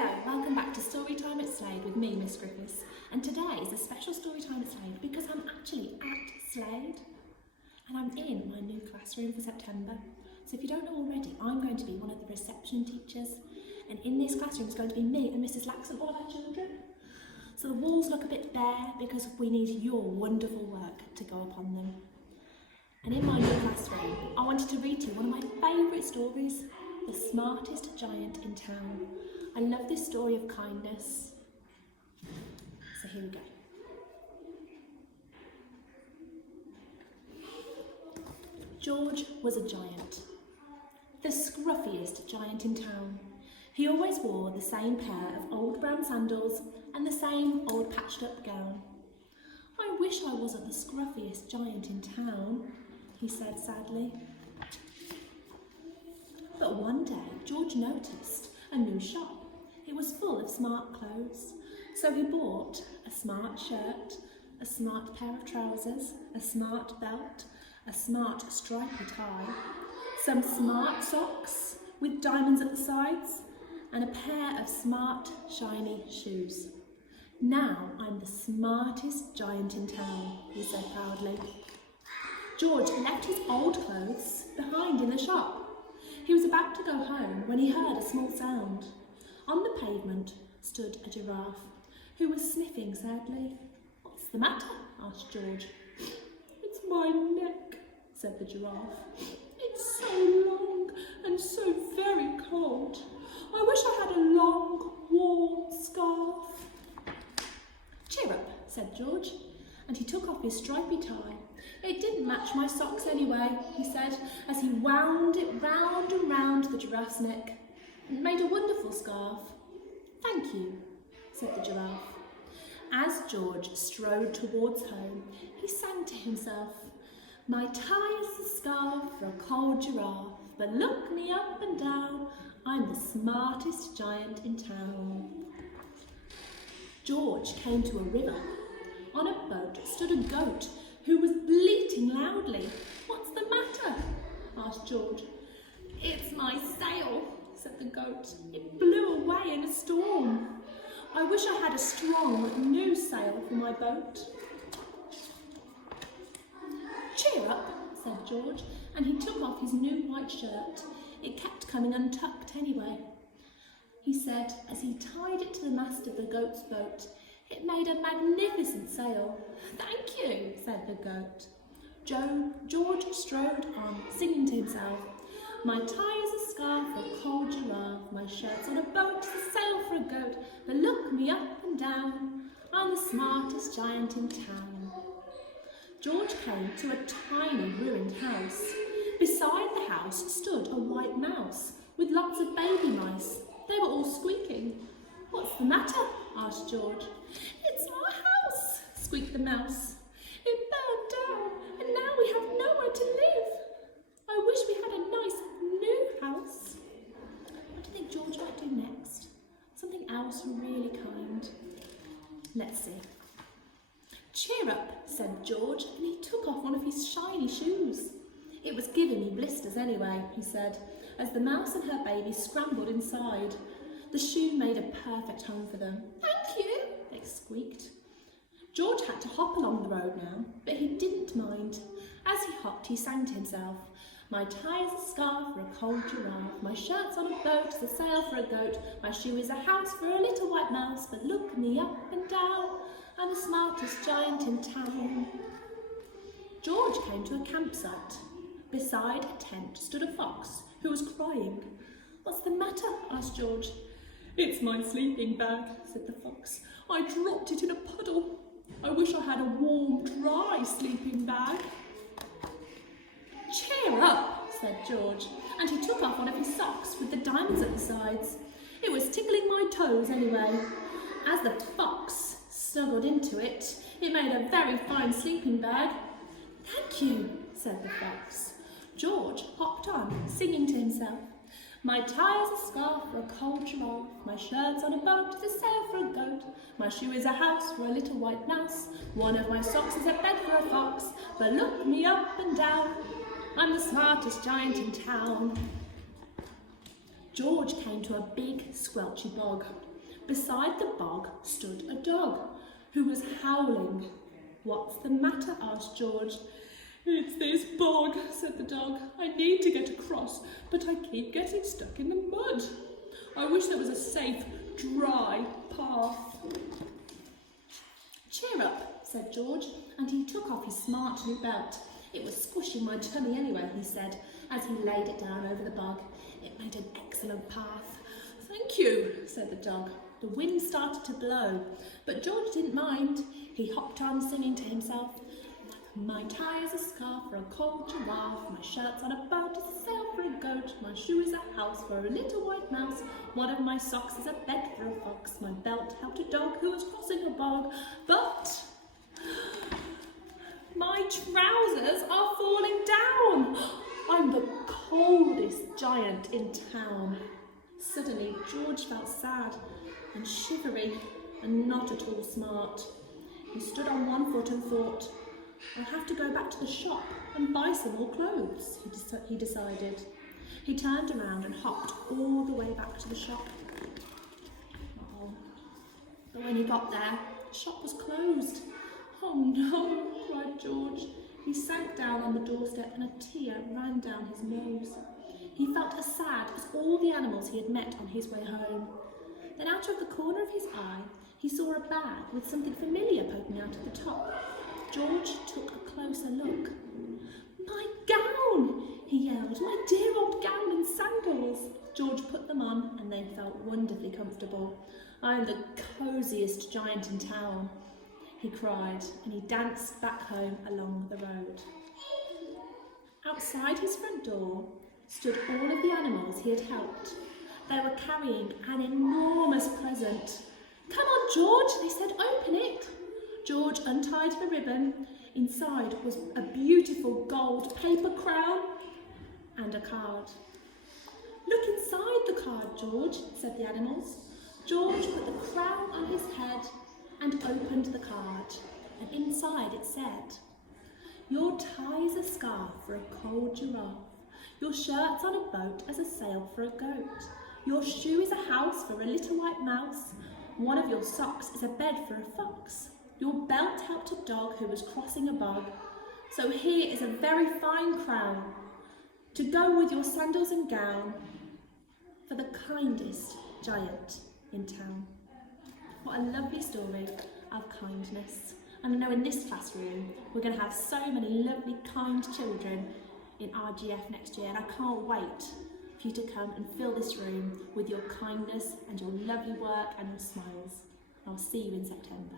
Hello, welcome back to Storytime at Slade with me, Miss Griffiths. And today is a special Storytime at Slade because I'm actually at Slade and I'm in my new classroom for September. So if you don't know already, I'm going to be one of the reception teachers, and in this classroom is going to be me and Mrs. Lax and all of our children. So the walls look a bit bare because we need your wonderful work to go upon them. And in my new classroom, I wanted to read to you one of my favourite stories, The Smartest Giant in Town. I love this story of kindness. So here we go. George was a giant, the scruffiest giant in town. He always wore the same pair of old brown sandals and the same old patched up gown. I wish I wasn't the scruffiest giant in town, he said sadly. But one day George noticed a new shop. It was full of smart clothes. So he bought a smart shirt, a smart pair of trousers, a smart belt, a smart stripy tie, some smart socks with diamonds at the sides, and a pair of smart shiny shoes. Now I'm the smartest giant in town, he said proudly. George left his old clothes behind in the shop. He was about to go home when he heard a small sound. On the pavement stood a giraffe who was sniffing sadly. "What's the matter?" asked George. "It's my neck," said the giraffe. "It's so long and so very cold. I wish I had a long, warm scarf." "Cheer up," said George, and he took off his stripy tie. "It didn't match my socks anyway," he said, as he wound it round and round the giraffe's neck. It made a wonderful scarf. "Thank you," said the giraffe. As George strode towards home, he sang to himself, "My tie is a scarf for a cold giraffe, but look me up and down, I'm the smartest giant in town." George came to a river. On a boat stood a goat who was bleating loudly. "What's the matter?" asked George. "It's my sail," said the goat. "It blew away in a storm. I wish I had a strong new sail for my boat." "Cheer up," said George, and he took off his new white shirt. It kept coming untucked anyway. He said as he tied it to the mast of the goat's boat, "It made a magnificent sail." "Thank you," said the goat. George strode on, singing to himself, "My tie is a scarf for a cold giraffe, my shirt's on a boat, it's a sail for a goat, but look me up and down, I'm the smartest giant in town." George came to a tiny ruined house. Beside the house stood a white mouse with lots of baby mice. They were all squeaking. "What's the matter?" asked George. "It's our house," squeaked the mouse. "It burned down and now we have nowhere to live. I wish we had a nice new house." What do you think George might do next? Something else really kind. Let's see. "Cheer up," said George, and he took off one of his shiny shoes. "It was giving me blisters anyway," he said, as the mouse and her baby scrambled inside. The shoe made a perfect home for them. "Thank you," they squeaked. George had to hop along the road now, but he didn't mind. As he hopped, he sang to himself, "My tie is a scarf for a cold giraffe, my shirt's on a boat, it's a sail for a goat, my shoe is a house for a little white mouse, but look me up and down, I'm the smartest giant in town." George came to a campsite. Beside a tent stood a fox who was crying. "What's the matter?" asked George. "It's my sleeping bag," said the fox. "I dropped it in a puddle. I wish I had a warm, dry sleeping bag." "Cheer up," said George, and he took off one of his socks with the diamonds at the sides. "It was tickling my toes anyway." As the fox snuggled into it, it made a very fine sleeping bag. "Thank you," said the fox. George hopped on, singing to himself, "My tie is a scarf for a cold giraffe, my shirt's on a boat, it's a sail for a goat, my shoe is a house for a little white mouse, one of my socks is a bed for a fox, but look me up and down, I'm the smartest giant in town." George came to a big squelchy bog. Beside the bog stood a dog who was howling. "What's the matter?" asked George. "It's this bog," said the dog. "I need to get across, but I keep getting stuck in the mud. I wish there was a safe, dry path." "Cheer up," said George, and he took off his smart new belt. "It was squishing my tummy anyway," he said, as he laid it down over the bog. "It made an excellent path." "Thank you," said the dog. The wind started to blow, but George didn't mind. He hopped on, singing to himself, "My tie is a scarf for a cold giraffe, my shirt's on a boat as a sail for a goat, my shoe is a house for a little white mouse, one of my socks is a bed for a fox, my belt helped a dog who was crossing a bog, but my trousers are falling down. I'm the coldest giant in town." Suddenly, George felt sad and shivery and not at all smart. He stood on one foot and thought, "I'll have to go back to the shop and buy some more clothes," he decided. He turned around and hopped all the way back to the shop. Oh. But when he got there, the shop was closed. "Oh no," cried George. He sank down on the doorstep and a tear ran down his nose. He felt as sad as all the animals he had met on his way home. Then out of the corner of his eye, he saw a bag with something familiar poking out of the top. George took a closer look. "My gown!" he yelled. "My dear old gown and sandals!" George put them on and they felt wonderfully comfortable. "I'm the cosiest giant in town," he cried, and he danced back home along the road. Outside his front door stood all of the animals he had helped. They were carrying an enormous present. "Come on, George," they said, "open it." George untied the ribbon. Inside was a beautiful gold paper crown and a card. "Look inside the card, George," said the animals. George put the crown on his head and opened the card, and inside it said, "Your tie is a scarf for a cold giraffe. Your shirt's on a boat as a sail for a goat. Your shoe is a house for a little white mouse. One of your socks is a bed for a fox. Your belt helped a dog who was crossing a bog. So here is a very fine crown to go with your sandals and gown for the kindest giant in town." What a lovely story of kindness. And I know in this classroom we're going to have so many lovely kind children in RGF next year, and I can't wait for you to come and fill this room with your kindness and your lovely work and your smiles. I'll see you in September.